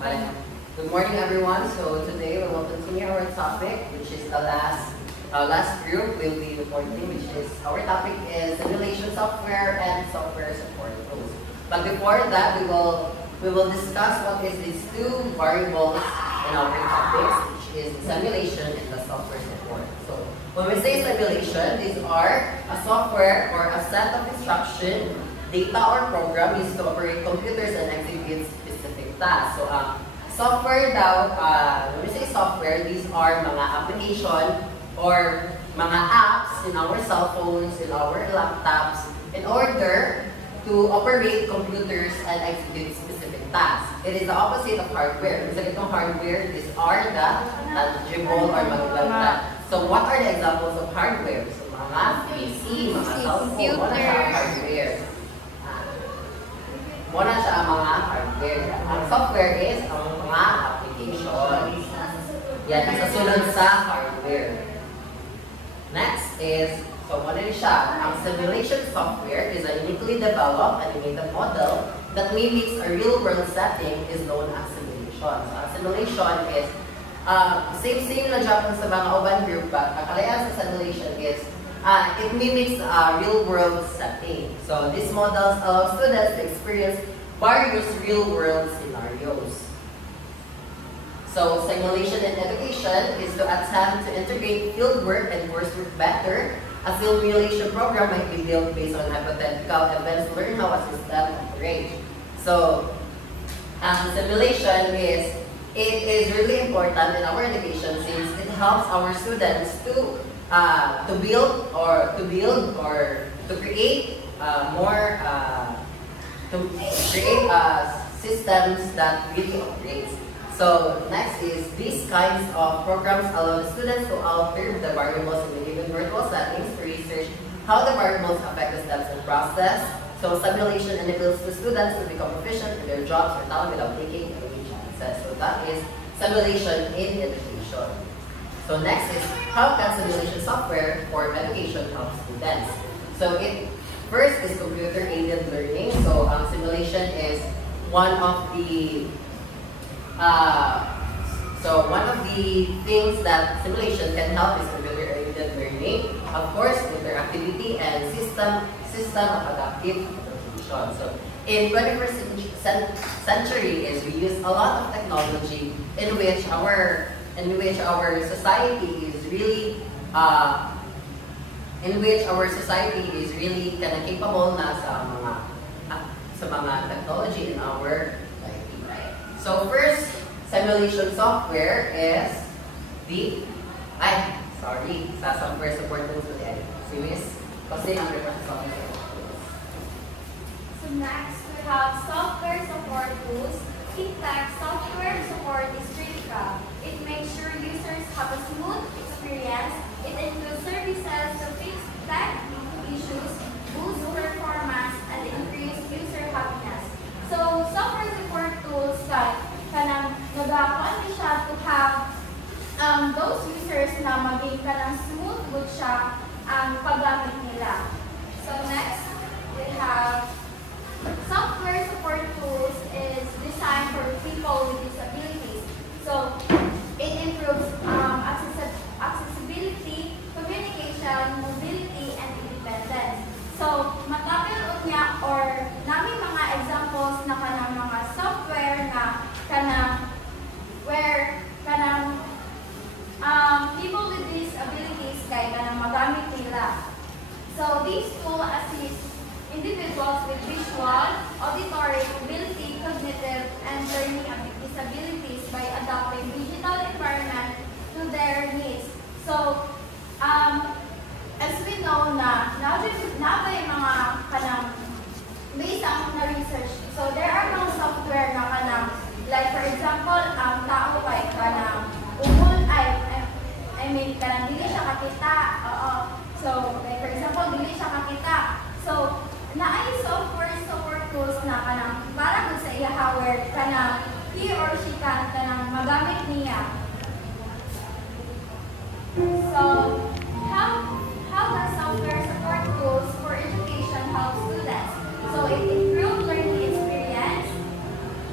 Hi. Good morning, everyone. So today we will continue our topic, which is the last group we'll be reporting, which is our topic is simulation software and software support tools. But before that, we will discuss what is these two variables in our topics, which is simulation and the software support. So when we say simulation, these are a software or a set of instruction, data or program used to operate computers and execute specific tasks. So software daw, when we say software, these are mga application or mga apps in our cell phones, in our laptops, in order to operate computers and execute specific tasks. It is the opposite of hardware. Kasi itong hardware, these are the tangible or magbanta. So what are the examples of hardware? So mga PC, mga cell phone, wala siya hardware. Muna siya ang mga hardware. Ang software is ang mga applications. Yan, kasunod sa hardware. Next is, so muna rin siya. Ang simulation software is a uniquely developed animated model that mimics a real-world setting is known as simulation. So, simulation is, same na Japan sa mga uban group, but kakalayan sa simulation is, it mimics a real-world setting. So these models allow students to experience various real-world scenarios. So simulation in education is to attempt to integrate fieldwork and coursework better. A simulation program might be built based on hypothetical events to learn how a system operates. So simulation is really important in our education since it helps our students to build or to create systems that really operates. So next is these kinds of programs allow the students to alter the variables in the given virtual settings to research how the variables affect the steps and process. So simulation enables the students to become proficient in their jobs or talent without taking any chances. So that is simulation in education. So next is how can simulation software for education help students? So first is computer-aided learning. So simulation is one of the things that simulation can help is computer-aided learning. Of course, interactivity and system of adaptive application. So in 21st century is we use a lot of technology in which our society is really kind of capable na sa mga technology in our life. So first simulation software is sa software support tools ulit. Si Miss, kasi ang software. So next we have software support tools. In fact, software support is critical. It makes sure users have a smooth experience. It includes services to fix tech issues, boost performance, and increase user happiness. So, software support tools kanang nagakuan siya to have those users na maging kanang smooth good siya ang paggamit nila. So next, we have software support tools is designed for people with disabilities. So it improves accessibility, communication, mobility, and independence. So matapil niya or namin mga examples na kanang mga software na where people with disabilities kay kanang magamit nila. So these tools assist individuals with visual, auditory, mobility, cognitive, and learning disabilities by adapting digital environment to their needs. So, as we know na yung mga kanang based on na research. So there are mga software na kanang like for example, tao kay kanang kanang dili siya kakita. So like for example, dili siya kakita. So naay software support tools na kanang para gud sa iya hardware kanang he or she can kanang magamit niya. So how does software support tools for education help students? So it improves learning experience,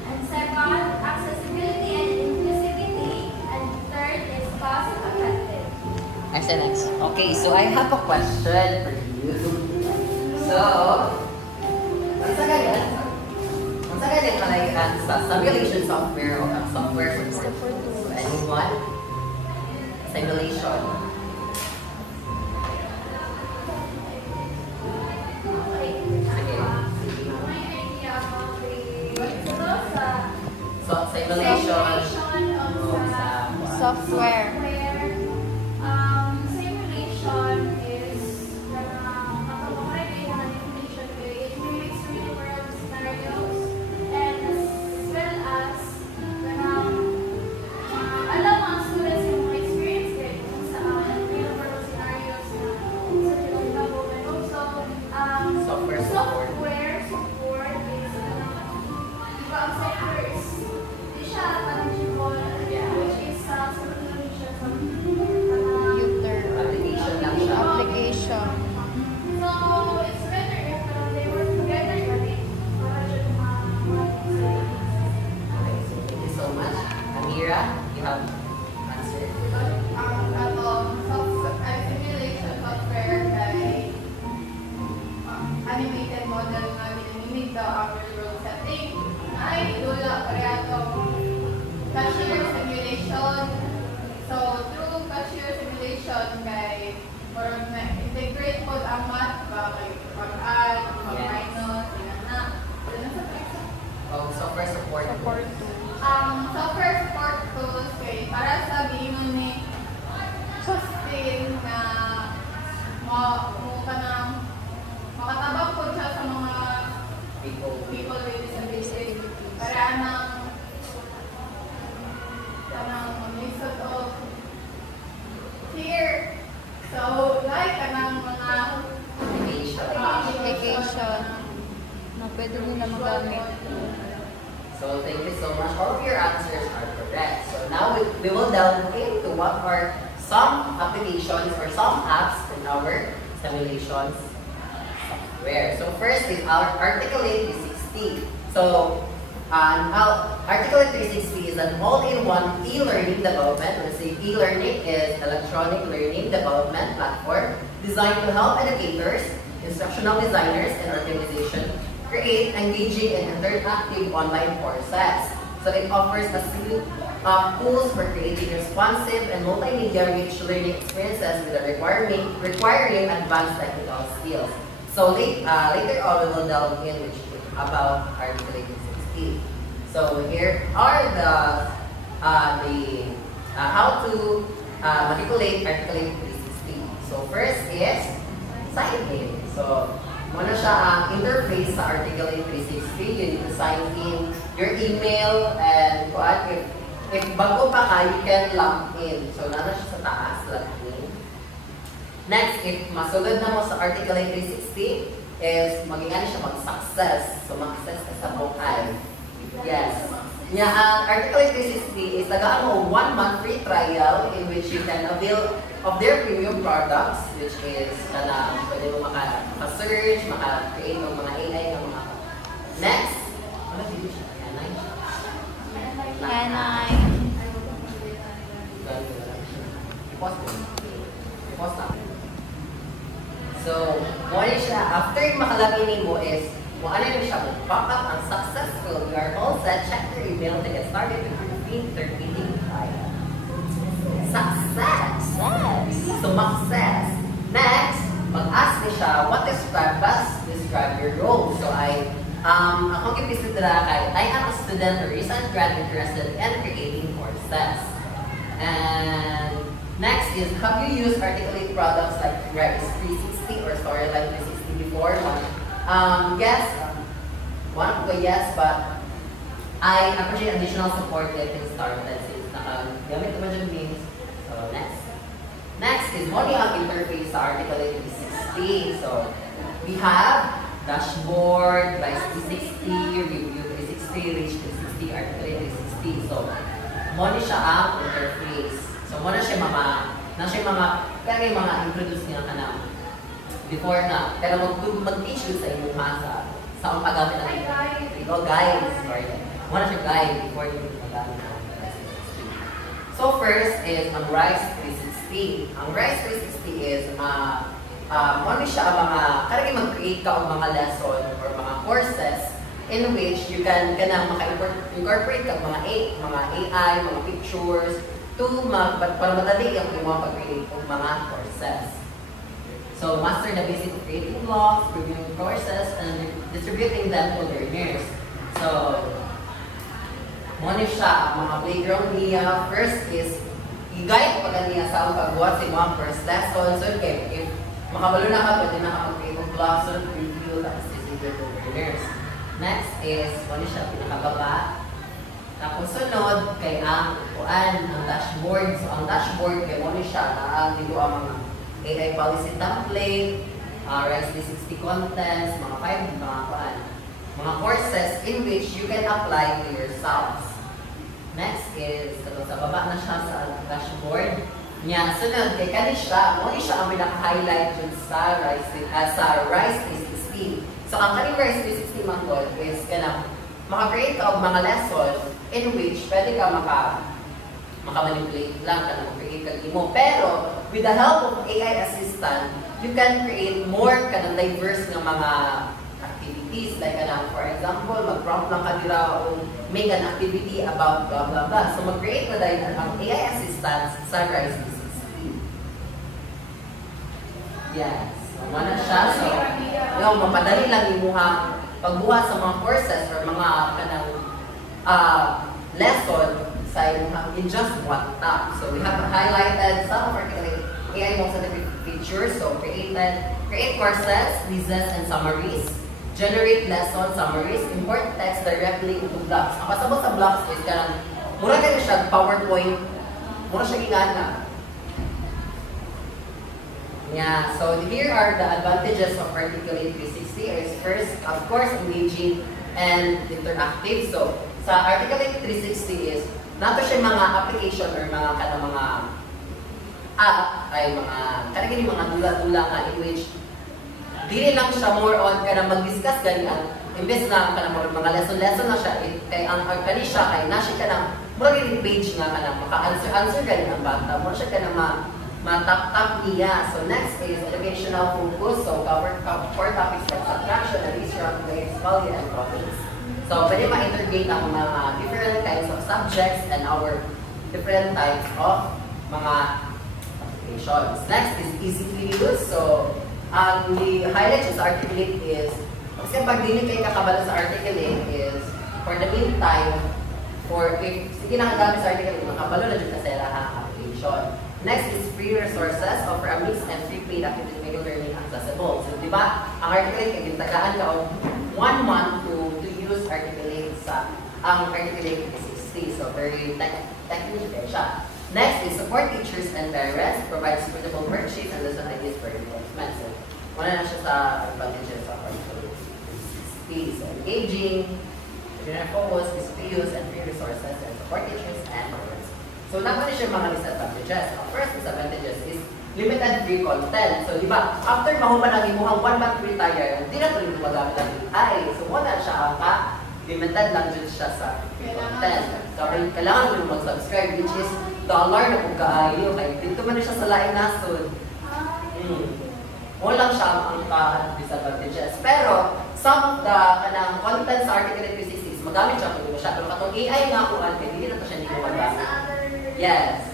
and second, accessibility Say next. Okay, so I have a question for you. So, ang sa ganyan kalayan sa simulation software o ang software support tools. So, anyone? Simulation. Sige. May idea about So, simulation. Software. Simulation is nakapag-provide ng information it mimics real world scenarios and as well as alam ang students yung mga experience din kung saan real world scenarios na sa tinatawag and also Software support. software support is diba ang software is di siya tangible which is simulation sa Computer. Application lang siya. Application. So, it's better if they work together para siya Okay, so thank you so much. Amira, you have answer. Simulation software kay animated model nga minimig daw ang real world setting. Ay, idula pareha itong cashier simulation. So, through cashier simulation kay parang na-integrate po ang math ba kay pag-add, pag-minus, na. Oh, software support. Support. Software support tools kay para sa giingon ni sustain na makatabang po siya sa mga People. people with disabilities para kanang method of here. So, like kanang mga Application. Na pwede nila magamit. So thank you so much. All of your answers are correct. So now we will delve into what are some applications or some apps in our simulations software. So first is our Articulate 360. So Articulate 360 is an all-in-one e-learning development. Let's say e-learning is electronic learning development platform designed to help educators, instructional designers, and organizations create engaging and interactive online courses. So it offers a suite of tools for creating responsive and multimedia-rich learning experiences with requiring advanced technical skills. So later on, we will delve in about Articulate 360. So here are the how to manipulate Articulate 360. So first is sign in. So muna siya ang interface sa Articulate 360. You need to sign in your email and if bago pa ka, you can log in. So nana siya sa taas, log in. Next, if masulod na mo sa Articulate 360, is magiging siya mag-success. So mag-success ka sa buhay. Yes. Yeah, Articulate 360 is tagaan mo 1 month free trial in which you can avail of their premium products, which is pwede mo maka-search, maka-create ng mga AI ng mga. Next, ano dito siya? Canine. Pause na. So, what is siya? After makalagin mo is, kung ano yung siya, pop up ang successful. You are all set. Check your email to get started with your free 30-day trial. Success! So, success. Next, mag-ask niya siya, what best describe your role? So, akong gipisip nila kay, I am a student or recent grad interested in creating courses. And next is, have you used Articulate products like Rex 360 or Storyline 360 before? Yes. One of the yes, but I appreciate additional support getting started since nakagamit naman yung means. So next. Next is what ang interface sa Articulate 360. So we have dashboard, Vice 360, Review 360, Reach 360, Articulate 360. So mo ni siya ang interface. So mo na siya kaya yung mga introduce niya ka na before na, pero mag-teach yun sa inyong sa ang paggamit natin. Guide. Sorry. Mo na siya guide before yung paggamit natin. So first is on Rise 360. 360. Ang Rise 360 is, ano siya ang mga, karagi mag-create ka ng mga lesson or mga courses in which you can maka-incorporate ka mga AI, mga pictures, para madali yung mga pag-create ng mga courses. So, master the basic of creating blogs, reviewing courses, and distributing them to learners. So, muna siya, ang mga playground niya. First is, i-guide pa niya sa pagbuhat sa mga first lesson. So, okay, if makabalo na ka, pwede na ka mag-create ng blog, so review, tapos distribute to learners. Next is, muna siya, pinakababa. Tapos sunod, kay ang dashboard. So, ang dashboard, kay muna siya, dito ang mga AI policy template, Rise 360 contents, mga courses in which you can apply to yourselves. Next is, sa baba na siya sa dashboard. Sunod, kay kani siya, muna siya ang pinaka-highlight dun sa Rise 360. So, ang kaning Rise 360 mangkol is, maka-create of mga lesson in which pwede ka maka-manipulate lang ka na mag-create ka mo. Pero, with the help of AI assistant, you can create more diverse ng mga activities. Like, for example, mag-prompt lang ka dira o make an activity about blah blah blah. So, mag-create na dahil ang AI assistant sa Rise 360. Yes. Wala siya. So, mapadali lang yung pagbuhat sa mga courses or mga lesson in just one tap. So we have highlighted some of our AI scientific features. So create courses, quizzes, and summaries. Generate lesson summaries. Import text directly into blocks. Ang pasabot sa blocks is mura kayo siya PowerPoint. Mura siya gingana. Yeah, so here are the advantages of Articulate 360. Is first, of course, engaging and interactive. So sa Articulate 360 is nato siya mga application or mga app ay mga dula-dula nga in which dili lang siya more on mag-discuss ganyan imbes na mga lesson na siya kay ang kani siya kay na siya mura rin page nga maka-answer ganyan ang bata mo siya ma-tap niya. So next is educational focus. So cover 4 topics like subtraction, addition, grades, value, and profits. So, pwede ma-integrate ang mga different kinds of subjects and our different types of mga applications. Next is easy to use. So, the highlight sa Articulate is, kasi pag dili kayo kakabala sa Articulate is, for the meantime, sige nakagamit sa Articulate, makabalo na dyan kasi ang application. Next is free resources, offer a mix and free paid activity to make learning accessible. So, di ba, ang Articulate, kagintagahan ka o 1 month to use Articulate ang Articulate 360. So, very technical siya. Next is support teachers and parents, provide suitable worksheets and lesson ideas for reinforcement. So, wala na siya sa advantages of Articulate 360. So, engaging, focus, is to use, and free resources, and support teachers and parents. So, naman siya mga disadvantages. Ang first disadvantages is limited free content. So, di ba, after mahuman ang imuhang 1 month free trial, di na ito rin gumagamit ng AI. So, muna siya ang limited lang dyan siya sa free content. So, kailangan nyo mag-subscribe, which is dollar na kung kaayo. Kaya dito man siya sa laing nasod. Lang siya ang disadvantages. Pero, some of the content sa Articulate 360 is magamit siya kung siya. Pero katong AI nga kung hindi na ito siya hindi gumagamit. Yes.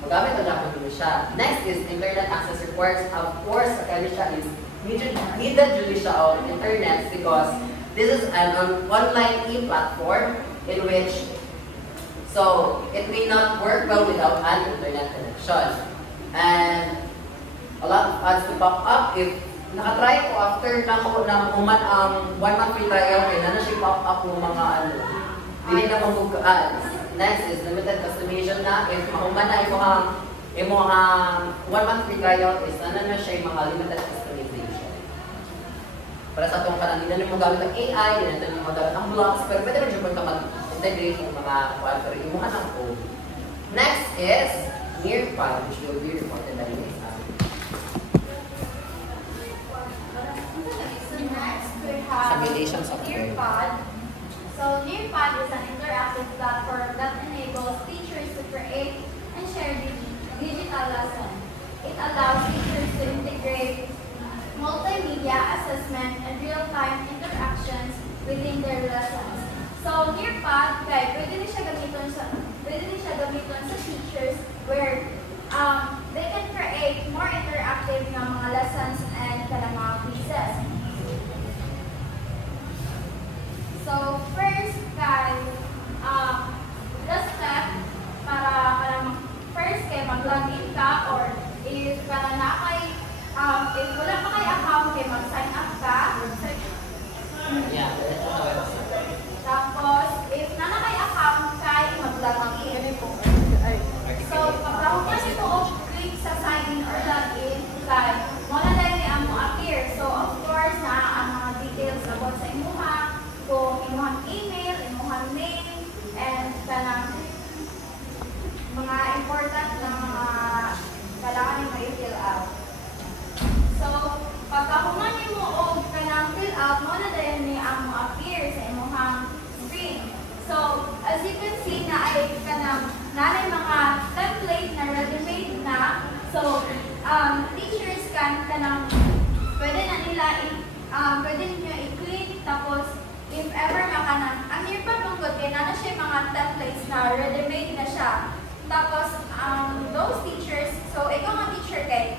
Magamit na dapat dito siya. Next is internet access requires. Of course, kaya siya is needed dito siya on internet because this is an online e-platform in which it may not work well without an internet connection. And a lot of ads to pop up. If nakatry ko after na uman ang 1 month free trial, kaya na siya pop up ng mga hindi na mag ads. Next is limited customization na. If mahuman na imo ang 1 month free trial is na siya yung mga limited customization. Para sa itong kanang hindi na mo gamit ng AI, hindi na mo gamit ng blogs, pero pwede rin siya mag-integrate yung mga pero imuhan ng code. Next is Nearpod, which will be reported by Ms. Next, we have Simulation software. Nearpod. So, Nearpod is an interactive platform that enables teachers to create and share digital lesson. It allows teachers to integrate multimedia assessment and real-time interactions within their lessons. So, Nearpod, kay pwede din siya gamiton sa teachers where they can create more interactive na mga lessons and kanang mga quizzes. So, first, guys, the step para first kay mag-login ka or if para na kay if wala pa kay account kay mag-sign up ka. Yeah, diretso sa website. Tapos, if na kay account kay mag-login. So, pagkahuman ito o click sa sign in or login kay mo na dahil ang mo appear. So, of course, na ang mga details about sa imuha, kung imuhang email, imuhang name, and kanang mga important na mga kailangan nyo i-fill out. So, pagkahuman nyo mo o kanang fill out, mo na dahil ni ang mo appear sa imuhang screen. So, as you can see na ay kanang nanay mga template na ready-made na. So, teachers can kanang pwede na nila pwede niyo i-click tapos if ever na kanang ang Nearpod tungkol kay na siya mga templates na ready-made na siya. Tapos those teachers, so ikaw nga teacher kay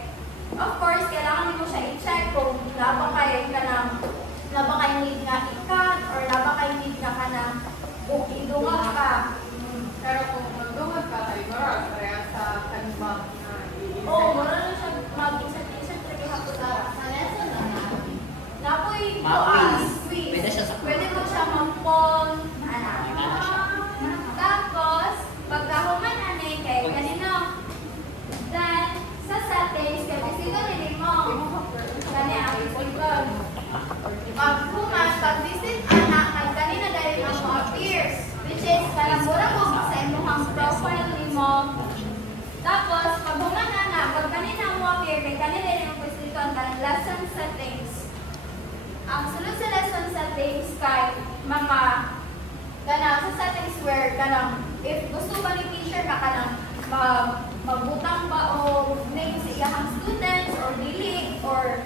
of course kailangan mo siya i-check kung naba kayo need nga i-cut or naba kayo need nga kanang kung idungag ka. Pero kung magdungag ka, ay pareha sa Canva na Oo, wala na siya mag-insert lagi hapon sa lesson na napoy Quiz. Pwede siya sa pwede mo siya mag-phone, Ano siya? Tapos, pagkahuman anay kay kanino, then, sa settings, kay bisito rin mo. Kani ang bisito. Paghuman, pag-visit anak, kay kanina dahil ang mo appears, which is, kalamura mo sa imuhang profile ni mo. Tapos, paghuman anak, pag kanina mo appear, kay kanina rin ang bisito, kanang lesson settings. Ang sunod sa lesson settings kay mga kanang sa settings where kanang if gusto ba ni teacher ka kanang magbutang ba o name sa iyang students or dili or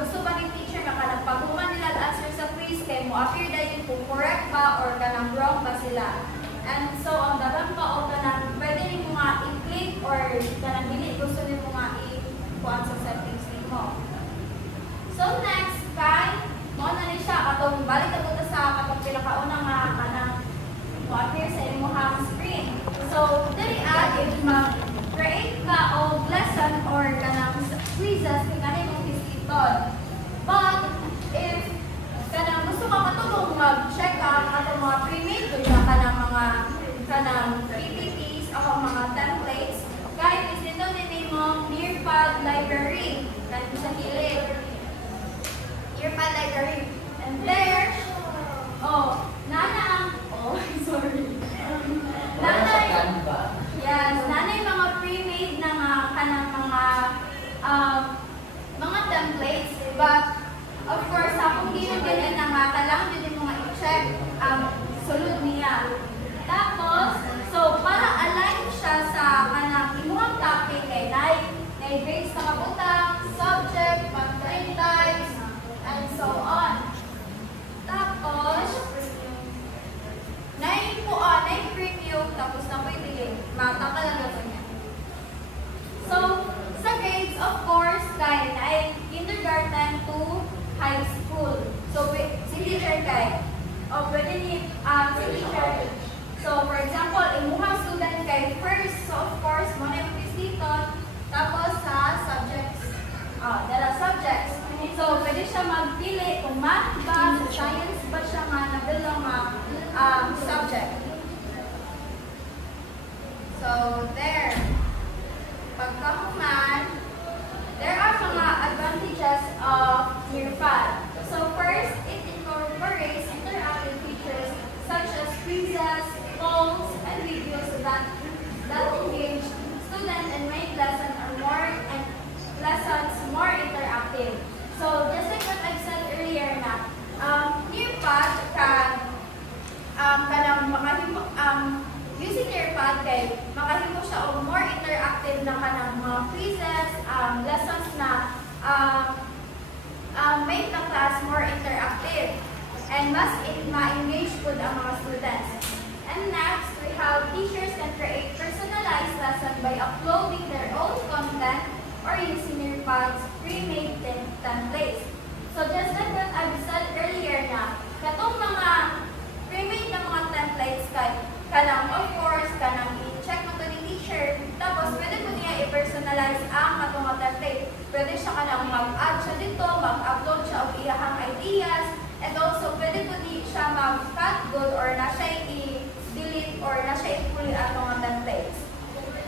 gusto ba ni teacher ka kanang paghuman nila answer sa quiz kay mo appear dahil kung correct ba or kanang wrong ba sila. And so ang dagan pa o kanang pwede ni mo nga i-click or kanang dili gusto ni mo nga i-kuan sa settings nimo. So next kay mo na ni siya katong balik na sa katong pinakauna nga kanang appear sa imuhang screen. So dili if mag-create ka og lesson or kanang quizzes kay kanang mong visitor. But if kanang gusto ka matulong mag-check ka atong mga pre-made or kanang mga kanang PPTs o mga templates kay visitor ni mo Nearpod library kanang sa gilid. Nearpod library. And there, sorry. Wala sa Canva. Yes, nanay mga pre-made na nga kanang mga templates. But, of course, akong ginagawa na nga, kailangan din mga i-check sulod niya. Tapos, so, para align siya sa kanang imuhang topic kay grades na kabutang, subject, content types, and so on. Tapos, preview, tapos na po i-delete. Mataka lang na niya. So, sa grades, of course, kay ay kindergarten to high school. So, si teacher kay, pwede ni si teacher. So, for example, imuhang student kay first, so of course, mo na yung dito, tapos sa subjects. There are subjects. So, pwede siya magpili kung math ba, science ba siya na-belong subject. So, there. Pagkahuman, there are mga advantages of Nearpod. So, first, it incorporates interactive features such as quizzes, polls, and videos that engage students and make lessons more interactive. So, just like what I've said earlier na, Nearpod can using Nearpod Nearpod kay makahimo siya og more interactive na kanang mga quizzes, lessons na make the class more interactive and mas ma-engage good ang mga students. And next, we have teachers can create personalized lesson by uploading their own content or using Nearpod's pre-made templates. So just like what I said earlier na, katong mga pre-made na mga templates kay kanang of course, kanang i-check mo to ni teacher, tapos pwede mo niya i-personalize ang katong mga template. Pwede siya kanang mag-add siya dito, mag-upload siya og iyahang ideas, and also pwede po di siya mag-cut good or na siya i-delete or na siya i-pull ang mga templates.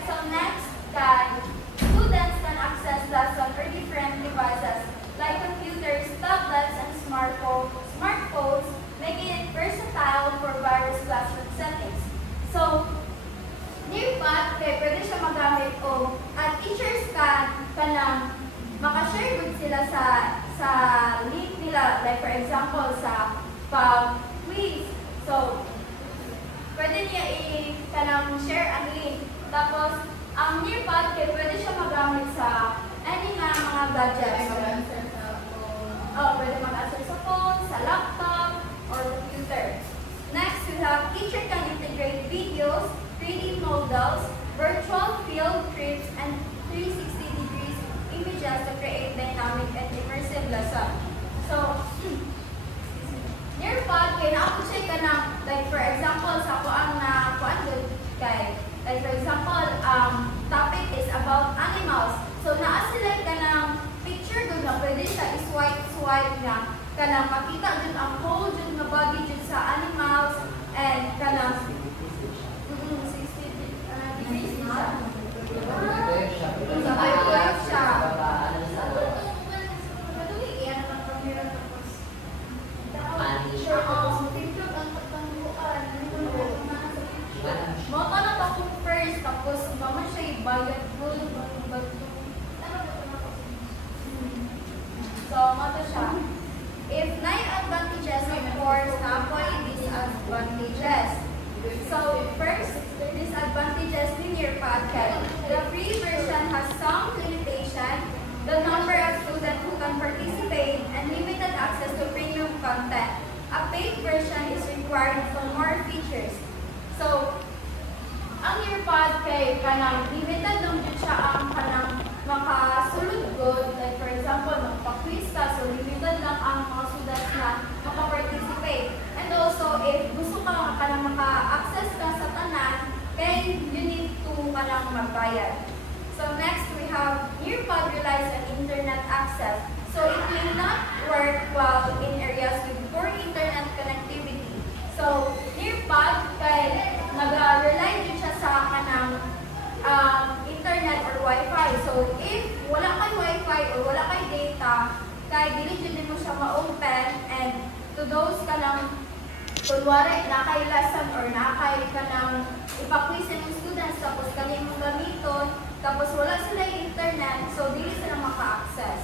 So next, students can access lesson or different devices like computers, tablets, and smartphones, making it versatile for various classroom settings. So, Nearpod, kaya pwede siya magamit o teachers kanang makashare good sila sa link nila, like for example, sa pag-quiz. So, pwede niya kanang share ang link. Tapos, ang Nearpod, kaya pwede siya magamit sa any nga mga gadgets. Pwede mag-answer sa phone, sa laptop, or computer. Next, we have teacher can integrate videos, 3D models, virtual field trips, and 360 degrees images to create dynamic and immersive lesson. So, Nearpod, kaya na-ako siya ka na, like for example, sa kuan na kuan good kay, like for example, topic is about animals. So, naa-select ka ng picture doon na pwede siya i-swipe nga kanang makita dun ang whole dun na body dun sa animals and kanang 60 degrees siya. Wave siya. Madali, iyan naman from here tapos TikTok ang pagtangguan. Mata na ako first tapos naman siya i-bayad full. So, mata siya. If 9 advantages, of course, na-apply disadvantages. So, first, disadvantages in Nearpod. The free version has some limitation, the number of students who can participate, and limited access to premium content. A paid version is required for more features. So, ang Nearpod kay kanang limited lang din siya ang kanang makasulod good. Like for example, magpa-quiz ka, so limited lang ang mga students na makaparticipate. And also, if gusto ka kanang maka-access ka sa tanan, then you need to kanang magbayad. So next, we have Nearpod relies on internet access. So it will not work well in areas with poor internet connectivity. So Nearpod, kay nag-rely din siya sa kanang internet or wifi. So, if wala kay wifi or wala kay data, kay dili din mo siya ma-open, and to those ka lang, kunwari, na kay lesson or na kay ka nang ipa-quiz ng students, tapos kani mong gamiton, tapos wala sila yung internet, so dili sila maka-access.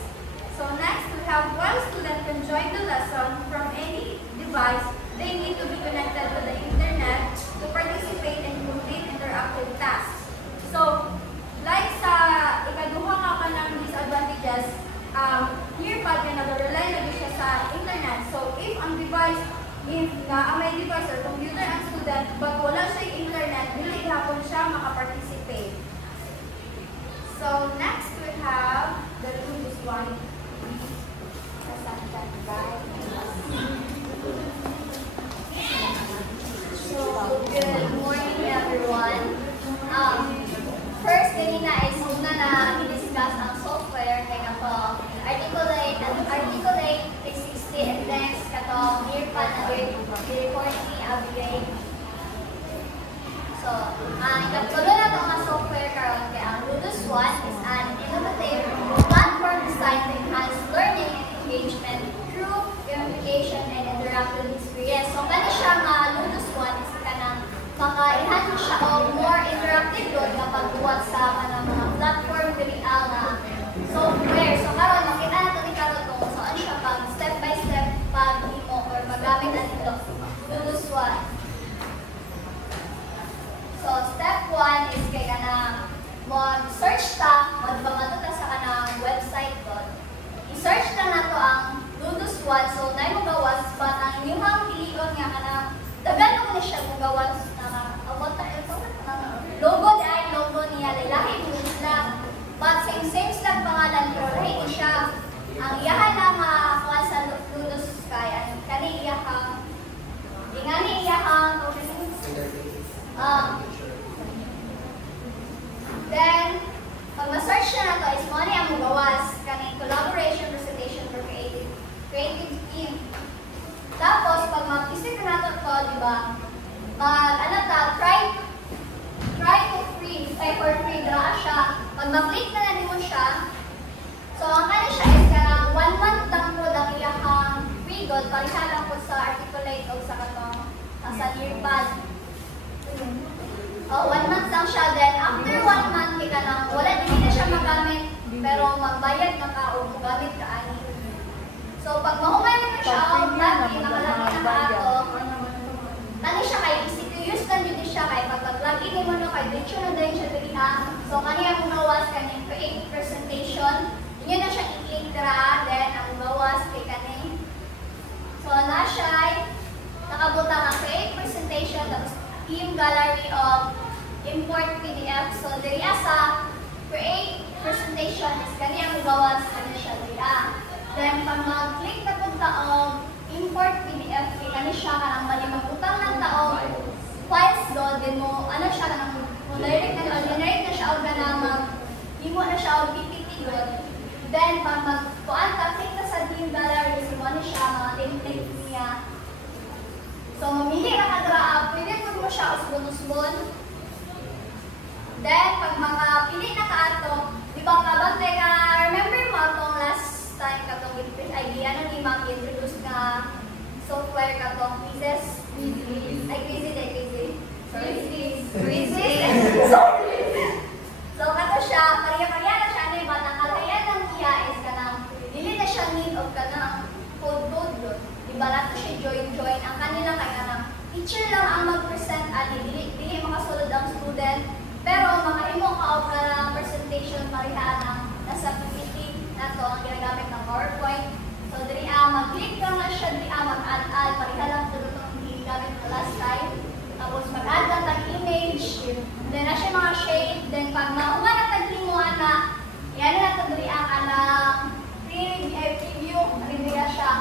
So, next, we have while student can join the lesson from any device, they need to be connected to the internet to participate in complete interactive tasks. So, like sa ikaduha nga ka ng disadvantages, Nearpod na nag-rely na siya sa internet. So, if ang device, if may device or computer ang student, but wala siya internet, dili hapon siya makaparticipate. So, next we have the Ludos one. So, good morning everyone. First, kanina is una na i-discuss ang software kay kato Articulate 360 and next kato Nearpod na recording upgrade. So, ikatulo na ito ang software karon kay ang Ludus One is an innovative platform designed to enhance learning and engagement through gamification and interactive experience. So, kani siya nga Ludus One is kanang maka-enhance siya o more interactive doon kapag buwat sa mga platform real na software. So karon makita nato ni karon kung saan siya pag step by step pag imo or paggamit natin ito. Ludus One. So step mag-search ta, magpamato ta sa kanang website doon. I-search ta na to ang Ludus One, so na mo gawas but ang inyong pilion nga kanang dagan mo ni siya mo gawas na abot ta ito logo di ay logo niya lahi mo sila but same lang pangalan pero lahi ni siya ang iyahan lang kuha sa Ludus Sky ang kani iyahang ingani iyahang then pag ma-search na to is mo niya mo gawas kaning collaboration presentation for creative team. Tapos, pag mag-visit na natin ito, di ba, try to free, for free, dra siya. Pag mag-click na natin mo siya, so, ang kanya siya is karang 1 month lang po lang iyahang free gold, pariha lang po sa articulate o sa katong, sa nearpad. 1 month lang siya, then after 1 month, kaya lang, wala din na siya magamit, pero magbayad na ka o magamit ka ani. So, pag mahuman mo siya, lagi, nakalaki na ato, tani siya kay easy to use lang yun siya kay pag lagi mo no kay dito na din siya dali so, kaniya kung gawas kanin create presentation, yun na siya i-click dra, then ang gawas kay kanin. So, na siya, nakabutang ang create presentation, tapos team gallery of import PDF. So, dali sa create presentation is kaniya kung gawas kanin siya dali. Then, pag mag-click na kung taong import PDF, kaya siya ka nang malimagutang ng taong files doon, din mo, siya ka nang generate na siya o ka na himo na siya o PPT doon. Then, pag mag-kuan ka, click na sa team gallery, mo na siya, mga template niya. So, mamili na ka dra, pwede mo siya usbon-usbon. Then, pag makapili na ka ato, di ba kabante ka, remember mo atong last time katong idea ano ni Ma'am introduce nga software katong quizzes. So kato siya, kariya-kariya na siya ni batang kalayan ng iya is kanang dili na siya need of kanang code. Diba nato siya join ang kanila kay kanang teacher lang ang mag-present ani dili makasulod ang student pero mga imo ka og kanang presentation parihaan ang nasa PPT nato ang ginagamit ng PowerPoint. So, diri mag-click ka na siya, diri mag-add, pariha lang ito itong ginagamit na last time. Tapos, mag-add lang ng image, then na siya mga shade, then pag naunga na tag-limuan na, yan na ito diri ang preview, narinig siya.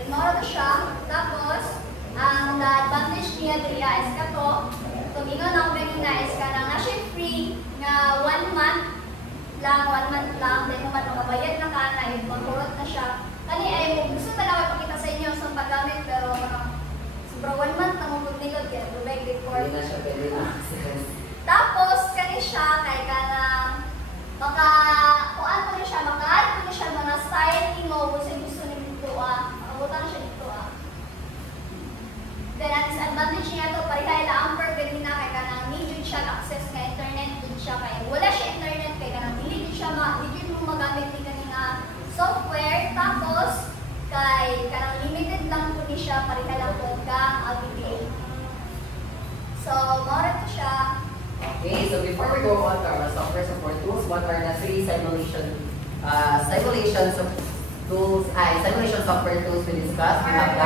Then, mawala siya. Tapos, ang advantage niya diri is kato, tumingon ako ganina is ka na siya free nga 1 month lang, 1 month lang, then naman makabayad na ka na, mag-urot na siya. Kani ay gusto talaga ipakita sa inyo sa paggamit, pero sobra 1 month na mapagnikod kaya tubig report. Hindi na siya pwede na. Tapos, kani siya, kay ka na, kuan mo na siya, maka-add mo na siya mga style mo, gusto ni dito makabutan na siya dito Then, ang disadvantage niya ito, parihay lang per ganina kay ka na need siya access ka internet din siya kay wala siya internet kay ka na dili siya mo magamit ni kanina software tapos kay kanang limited lang po ni siya parihay lang po ka ABA. So, mora to siya. Okay, so before we go on to our software support tools, what are the 3 simulation software tools we discussed? We have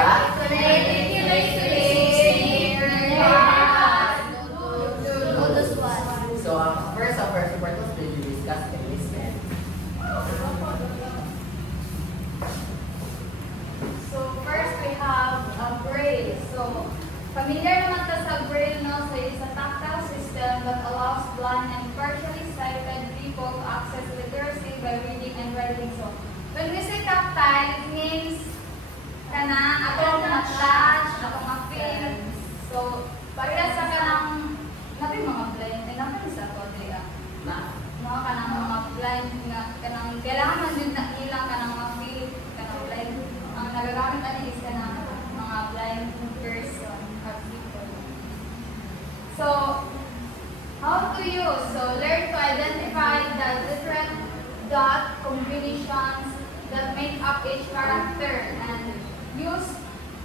so first software support tools that we discussed in this man. So first we have Braille. So familiar naman ta sa Braille, no? So it's a tactile system that allows blind and partially sighted people to access literacy by reading and writing. So when we say tactile, it means atong ma-touch, atong ma-feel. So pareha sa kanang natin mga blind, natin sa to diya. No, kanang mga blind nga kanang kailangan man din na ilang kanang ma-feel kanang blind. Ang nagagamit ani is kanang mga blind person or people. So how to use? So learn to identify the different dot combinations that make up each character and use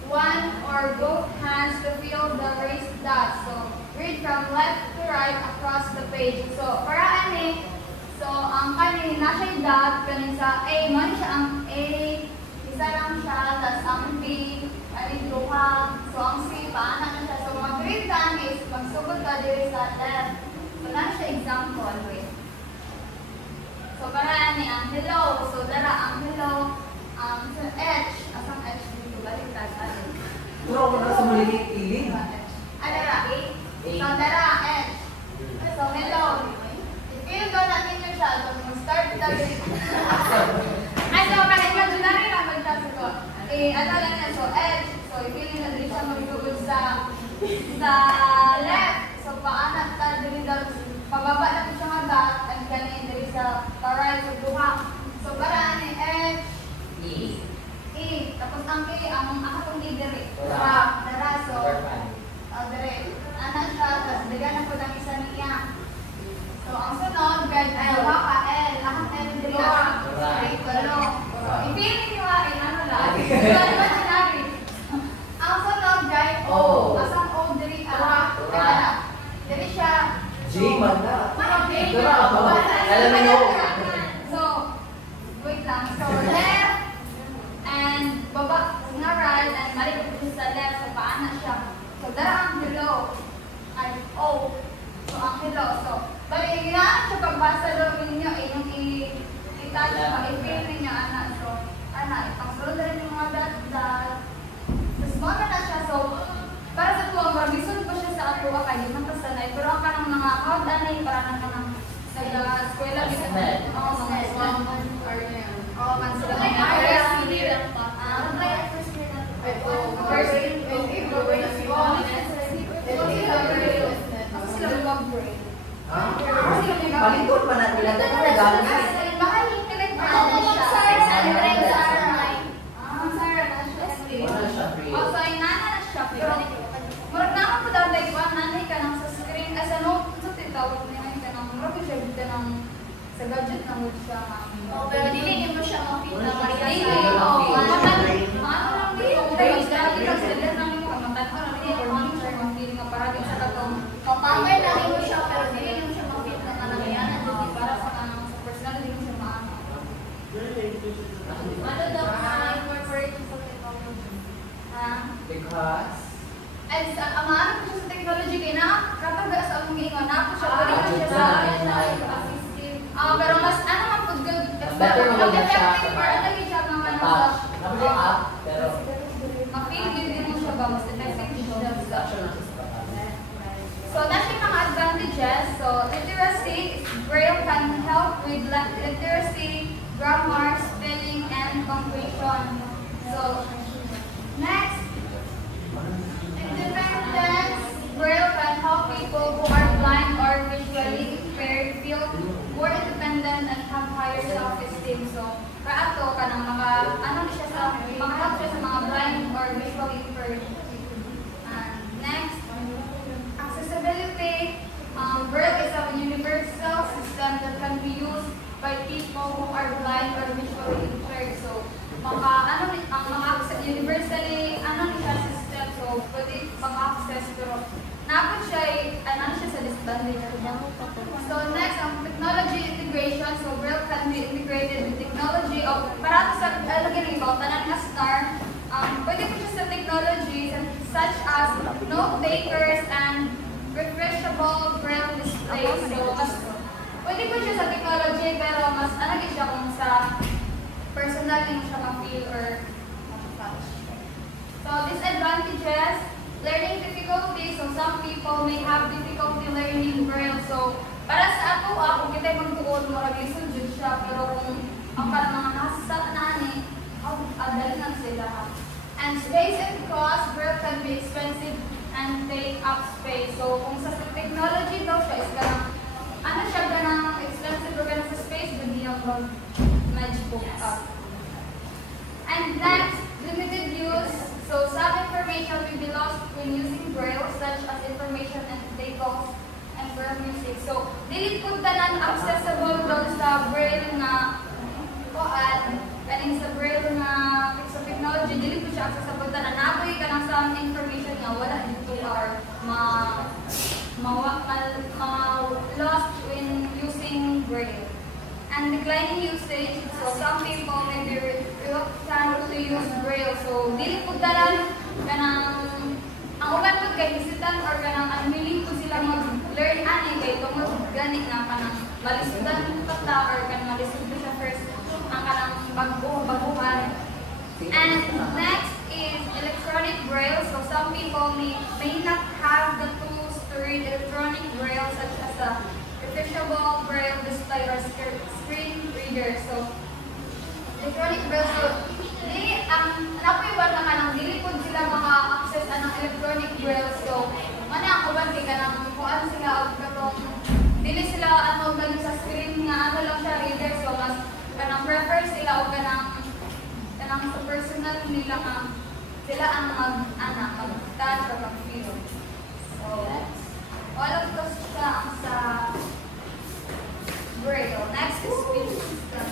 one or both hands to fill the raised dots. So read from left to right across the page. So, para ani, so, ang kanin, nasa yung dot, kanin sa A, man siya ang A, isa lang siya, tapos ang B, kanin duha, so ang C, paana na siya. So, mga grade done is, magsugod ka dito sa left. So, na siya example, wait. So, para ani, ang hello, so, dara, ang hello, so, H, asang H dito, baliktad, ano. Pero ako na sa malilit iling. Dara, so, dara, H. So, hello. Feel ko natin yung siya. So, start the ay, so, imaginary lang magsasagot ko. Ano lang na, so, edge. So, i-feeling na din siya magtugod sa left. So, paanat ka din daw. Pababa na siya nga dot. At ganin din sa right. So, duha. So, paraan ni edge. E. Tapos, ang A, ang akatong E dire. Dara. So, dire. Ana siya. Tapos, digan ako ng isa niya. So, ang sunod, guard ay duha ka L. Ang L dire. Pero, i-feeling nyo ano lang. Imaginary. Ang sunod, guard O. Asang O dire dire siya. J man na. Alam mo. So, wait lang. So, left and baba nga right and malikot siya sa left. So, paana siya. So, dara ang hello ay O. So, ang hello. So, bali, nga siya pagbasa daw ninyo, yung i-touch pa, i-feel ninyo, anak. So, anak, ang sunod rin yung mga dot-dot. Tapos, mga na siya. So, para sa tuwa, marabison pa siya sa ato, kaya di man kasanay. Pero ang kanang mga hawdanay, para na kanang sa eskwela. Oo, mga eskwela. Oo, man sila mga areas. First Palingkod pa na nila. Ito na gamit. Murag na ako daw like nanay ka nang sa screen as ano sa tawag niya ka nang murag siya dito nang sa gadget nang mo siya. Pero dili mo siya makita Dili. Ano lang dito. Pero grabe lang sila nang mo kamatan ko lang dito or siya ang feeling nga para din sa katong Kapangay na mo siya pero dili mo siya makita na nangyayari Hindi para sa kanang sa personal din siya maano. Ano daw na incorporate sa technology? Because And ang ano ko siya sa technology kaya na kataga sa among ingon na ako siya pwede ko siya sa assistive. Pero mas ano man pud good. better mo na siya sa para lagi siya mga ano touch. Napili up, pero ma-feel din mo siya ba mas effective siya. action na sa So, that's yung mga advantages. So, literacy, Braille can help with literacy, grammar, spelling, and punctuation. So, next, independence, Braille can help people who are blind or visually impaired feel more independent and have higher self-esteem. So, kaato ka ng mga, ano siya sa, mga help siya sa mga blind or visually impaired. Next, accessibility. Braille is a universal system that can be used by people who are blind or visually impaired. So, ang mga universally, siya system. So, pwede pang-access. Pero, naapot siya sa disadvantage. So, next, ang technology integration. So, Braille can be integrated with technology of, para sa, lagyan ikaw, tanan na star. Pwede po siya sa technology such as note takers and refreshable Braille displays. So, pwede po siya sa technology pero mas siya kung sa personal din siya ma-feel or ma-touch. So, disadvantages, learning difficulties. So, some people may have difficulty learning Braille. So, para sa ato, kung kita magtuon mo, nag-listen dyan siya. Pero kung ang parang mga nasa nani, dali lang sila. And space and cost, Braille can be expensive and take up space. So, kung sa technology daw siya is ganang expensive or ganang sa space, hindi yung medyo booked up. And next, limited use. So, some information will be lost when using Braille, such as information and tables and Braille music. So, dili po tanan accessible daw sa Braille na kaning sa Braille na sa technology, dili po siya accessible tanan. Napoy ka ng some information nga wala dito or ma-lost Braille. And declining usage, so some people may be reluctant to use Braille. So, dili po dalan kanang ang uban po kay hesitant or kanang unwilling po sila mag-learn ani kay tungod gani nga kanang malisudan po ta or kanang malisud po siya first ang kanang baguhan. And next is electronic Braille. So, some people may not have the tools to read electronic Braille such as a refreshable Braille display or screen reader. So, electronic Braille, so, napuiwan na kanang dili po sila maka-access anang electronic Braille. So, mana ako ba di kanang kuan sila og katong dili sila ano galing sa screen nga ano lang siya reader. So, mas kanang prefer sila og kanang sa personal nila nga sila ang mag-touch or mag-feel. So, all of those siya ang sa Braille. Next is speech system.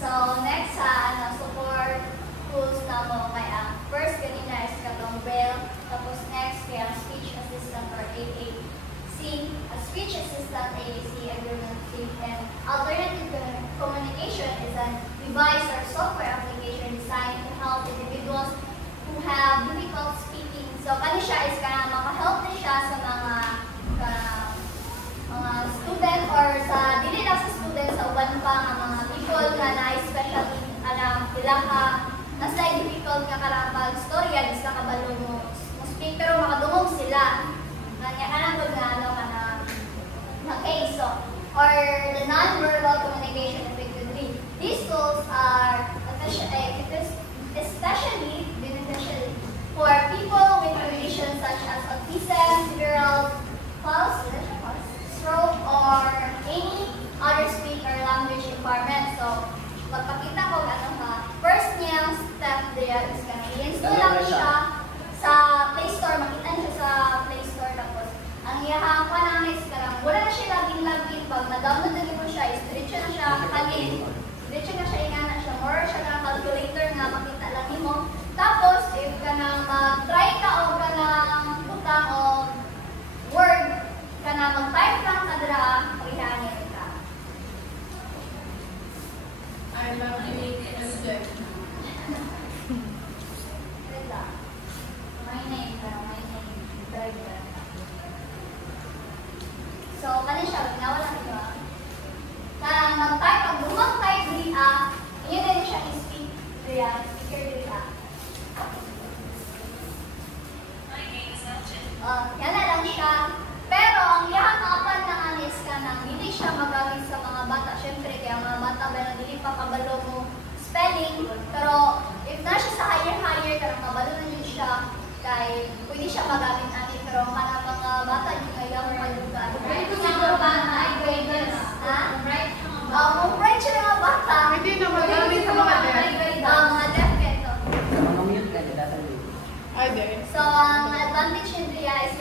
So, next support tools na mo kay first kanina is katong Braille, tapos next kay speech assistant or AAC. A speech assistant AAC agreement and alternative communication is a device or software application designed to help individuals who have difficult speaking. So, kani siya is kana maka-help na siya sa mga student or sa dili lang sa student sa uban pa nga mga people nga na especially ilang nasa difficult nga karapag storya dis ka kabalo mo speak pero makadungog sila kanya kanang pag na case so, or the non-verbal communication effectively. These tools are especially beneficial for people with conditions such as autism, cerebral palsy, stroke, or any other speech or language impairment. So, magpakita ko first niyang step there is i-install lang siya sa Play Store. Makita niyo sa Play Store. Tapos, ang iyahang pa namin is wala na siya laging pag na-download na mo siya, is diretso na siya kanin. Diretso na siya ingana siya. More siya na calculator nga makita lang mo. Tapos, if ka nang mag-try ka o ka nang butang o word, ka na mag-type lang ka dira, paghihanin ka. I love you. My name. So, kani siya, ginawa lang ito. Kaya mag-type, pag bumag-type dito, yun na siya i-speak speaker dito. Yan na lang siya. Pero, ang yahan kapan na anis ka nang hindi siya magamit sa mga bata. Siyempre, kaya mga bata ba na hindi pa kabalo mo spelling. Pero, if na siya sa higher, karang kabalo na yun siya, kaya pwede siya magamit natin. Pero, mga bata yung ayaw malugan. Right to mga bata ay graders. Ha? Right siya ng mga bata. Hindi na magamit sa mga deaf. Mga deaf ito. Mamamute ka, nila tayo. Ay, there. So, ang advantage niya is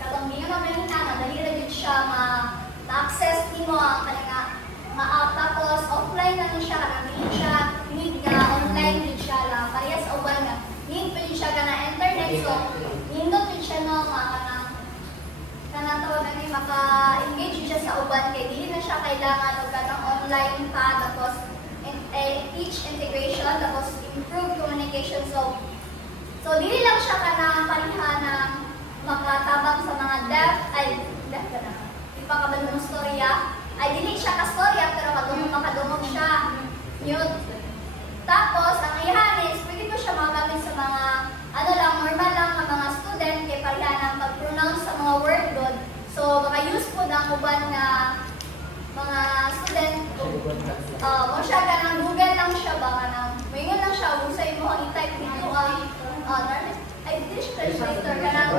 katong niyo naman yung dali rin siya ma-access mo ang kanina ma-app. Tapos, offline na siya, kanang siya, need nga, online din siya lang. Parehas sa uban nga. Need pa din siya ka na internet. So, nindot din siya no, kanang tawag na maka-engage siya sa uban. Kaya di na siya kailangan o kanang online pa. Tapos, teach integration. Tapos, improve communication. So, dili lang siya kanang pariha na makatabang sa mga deaf ka na. Di pa kabalo ng storya. Ay, dili siya ka-storya, pero makadungog siya. Mute. Tapos, ang ihanis, pwede po siya magamit sa mga, normal lang ng mga student, kay pariha ng pag-pronounce sa mga word doon. So, maka-use po ng uban na mga student. Mo siya ka ng Google lang siya ba, mayroon lang siya, usay mo ang i-type dito dish translator ka lang.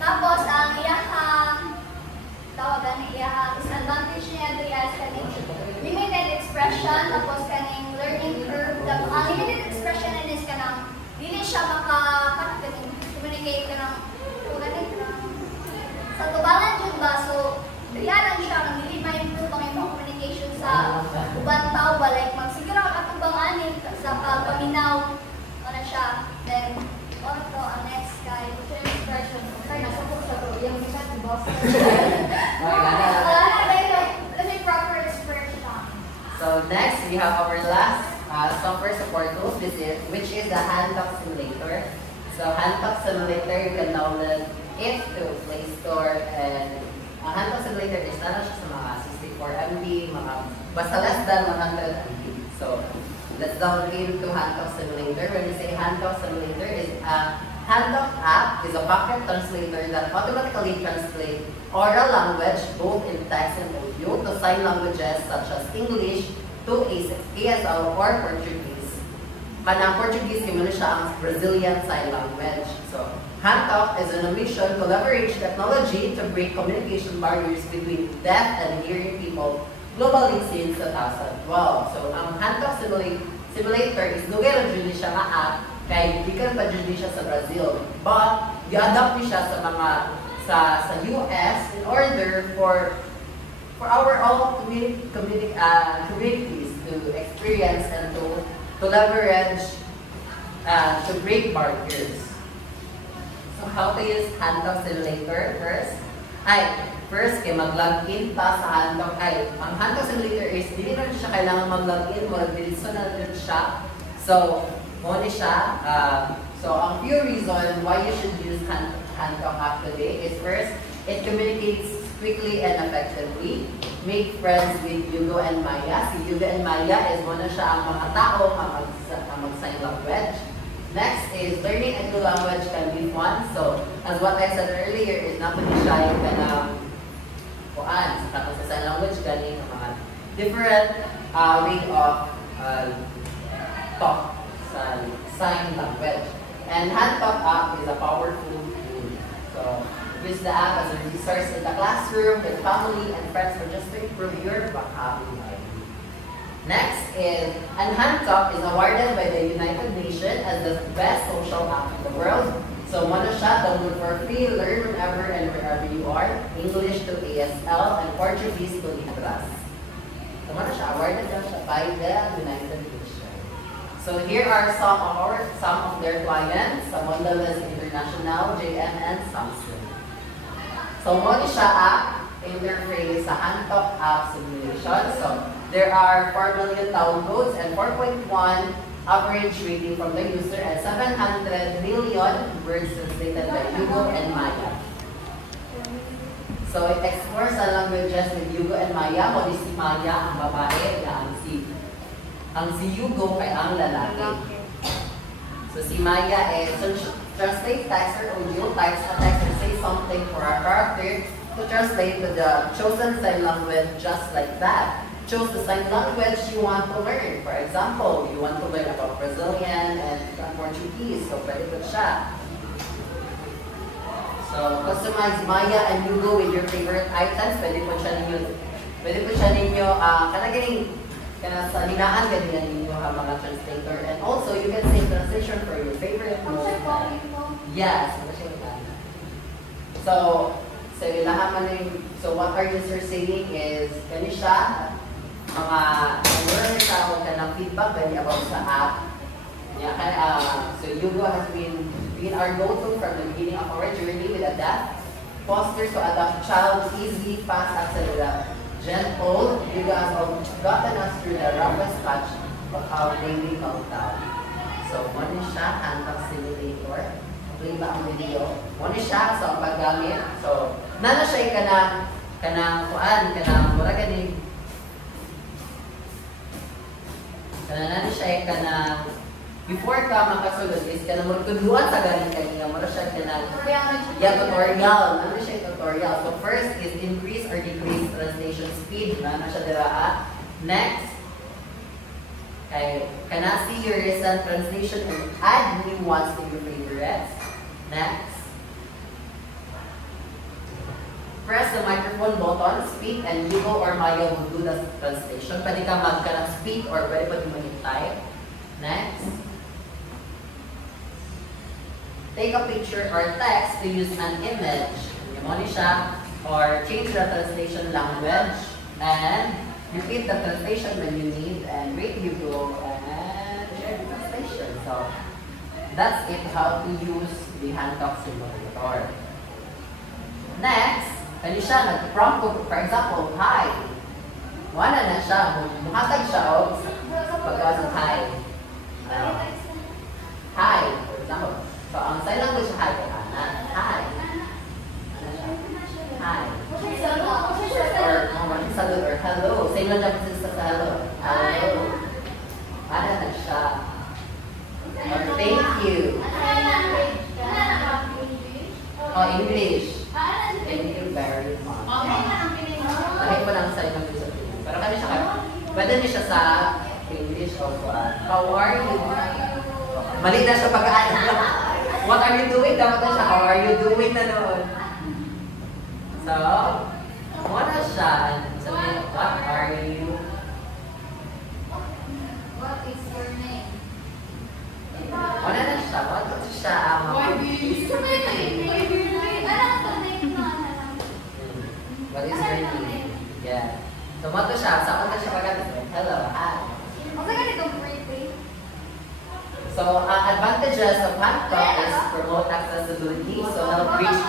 Tapos, ang disadvantage niya is kaning limited expression, tapos kaning learning curve. Ang limited expression na is kanang dili siya communicate ka ng sa tubangan yun ba? So, diya lang siya, nang dili ma-improve ang imong communication sa ubang tao ba? Like, magsiguro ang atubanganin sa pagpaminaw. Siya. Then, ang next guy, expression. Kaya nasa po siya to. Let me proper expression. So next, we have our last software support tool, which is the Handtalk Simulator. So Handtalk Simulator, you can download it to Play Store, and Handtalk Simulator is na siya sa mga 64 MB, basta less than 100 MB. So let's download to Handtalk Simulator. When you say Handtalk Simulator, Handtalk app is a pocket translator that automatically translates oral language both in text and audio to sign languages such as English to ASL or Portuguese. Kanang Portuguese, kaya siya ang Brazilian Sign Language. So, Handtalk is on a mission to leverage technology to break communication barriers between deaf and hearing people globally since 2012. So, ang Handtalk Simulator is lugay lang dyan siya nga app, kaya hindi ka pa dyan siya sa Brazil. But, i-adapt niya siya sa mga sa US in order for our own communities to experience and to leverage to break barriers. So how to use Handtalk Simulator first? First, kay mag-login pa sa Handtalk. Ang Handtalk Simulator is, hindi na siya kailangan mag-login, mag-diliso na rin siya. So, muna siya. So, ang few reason why you should use Handtalk app today is first, it communicates quickly and effectively. Make friends with Hugo and Maya. Si Hugo and Maya is muna siya ang mga tao ang mag-sign language. Next is learning a new language can be fun. So, as what I said earlier, is not to be shy ka sa sign language galing mga different way of talk sa sign language. And Handtalk app is a powerful tool. So, use the app as a resource in the classroom, with family and friends, or just to improve your vocabulary. Next is, and Handtalk is awarded by the United Nations as the best social app in the world. So, muna siya, download for free, learn whenever and wherever you are, English to ASL, and Portuguese to Libras. So, muna siya, awarded lang siya by the United Nations. So, here are some of their clients, Mondelez International, JM, and Samsung. So, muna siya app interface sa Handtalk app simulation. So, there are 4 million downloads and 4.1 average rating from the user and 700 million words translated by Hugo and Maya. So it explores the languages with Hugo and Maya. Kung si Maya ang babae, ang si Hugo ay ang lalaki. So si Maya is translate text or audio, types a text and say something for a character to translate to the chosen sign language just like that. Choose the sign language you want to learn. For example, you want to learn about Brazilian and Portuguese, so pwede po siya. So, customize Maya and Hugo with your favorite items. Pwede po siya ninyo, sa hinaan ka din ninyo mga translator. And also, you can say translation for your favorite movie. Yes. So what our users saying is, kani siya, meron na tao ka ng feedback about sa app. So Hugo has been our go-to from the beginning of our journey with Adapt. Fosters to adopt child easy, fast, accelerated, gentle. Hugo has gotten us through the roughest patch of our daily countdown. So, muna siya, Handtalk Simulator. Play ba ang video? Muna siya sa paggamit. So, nana siya Kanana siya before ka makasulod is kanang magtuluan sa galing kanina, mura siya tutorial. Ano siya tutorial? So first is increase or decrease translation speed. Ano siya dira? Next, see your recent translation and add new ones to your favorites. Next, press the microphone button, speak, and Hugo or Maya will do the translation. Pwede ka speak or pwede pa type. Next, take a picture or text to use an image. Yun siya. Or change the translation language and repeat the translation when you need and rate Hugo and share the translation. So that's it, how to use the Handtalk Simulator. Next, Kani siya, nag-prompt ko, for example, hi. Wala na siya, muhatag siya o pagkawas ng hi. Hi, for example. So, ang sign language siya, hi kay Ana. Hi. Ano siya? Hi. Or salute or hello. Same lang dyan sa hello. Hello. Ana na siya. Or thank you. Oh, English. Thank you very much. Kahit pa lang sign language sa English. Pero kami siya, pwede niya siya sa English o how are you? Mali na siya pag-ano. What are you doing? Dapat na siya, how are you doing na noon? So, wala siya. Sabihin, what are you? What is your name? Wala na siya. What is siya? What is your name? Yeah. So, what siya? Sa una siya pag-ano? Hello, hi. So, advantages of Handtalk is promote accessibility, so help reach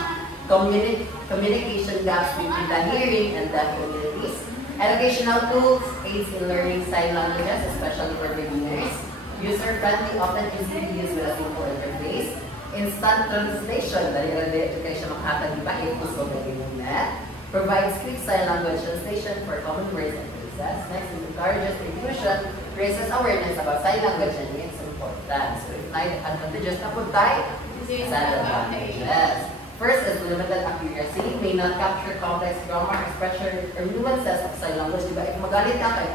communication gaps between the hearing and deaf communities. Educational tools aids in learning sign languages, especially for beginners. User-friendly, often easy to use with a simple interface. Instant translation, dahil ang education makakatag iba, gusto mo net. Provides quick sign language translation for common words and phrases. Next, it encourages inclusion, raises awareness about sign language and its importance. So, if may advantages na po tayo, disadvantages. First is limited accuracy, may not capture complex grammar, expression, or nuances of sign language. Diba, if magalit ka kayo,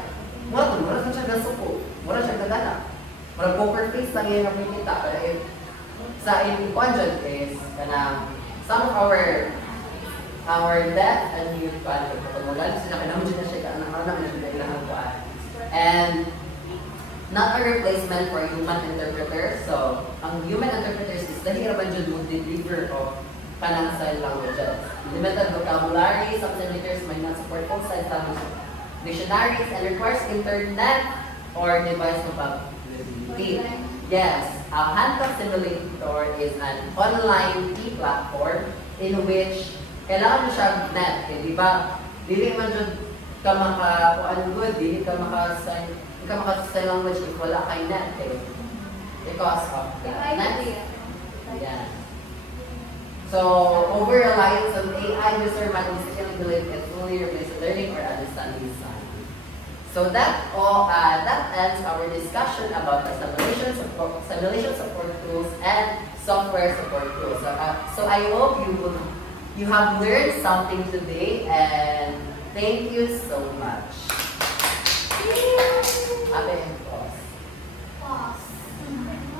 wala siya gasuko, wala siya gagana. Wala poker face lang yung nakikita. Pero if sa in-conjunct is, some of our deaf and mute content, kapag magalit sila, kailangan na siya ka-anak-anak na siya kailangan kuhaan. And not a replacement for human interpreters. So, ang human interpreters is dahil naman dyan mag-deliver o kanang sign languages. Limited vocabulary, some signatures might not support full sign language dictionaries and requires internet or device compatibility. Yes, a Handtalk Simulator is an online e-platform in which kailangan mo siya net. Eh, di ba? Dili man dyan ka maka-kuan good, dili ka maka-sign language if wala kay net eh. Because of the net. Yeah. So, over-reliance on AI user might mistakenly believe it fully replaces learning or understanding sign. So that ends our discussion about the simulation support tools and software support tools. So I hope you have learned something today, and thank you so much.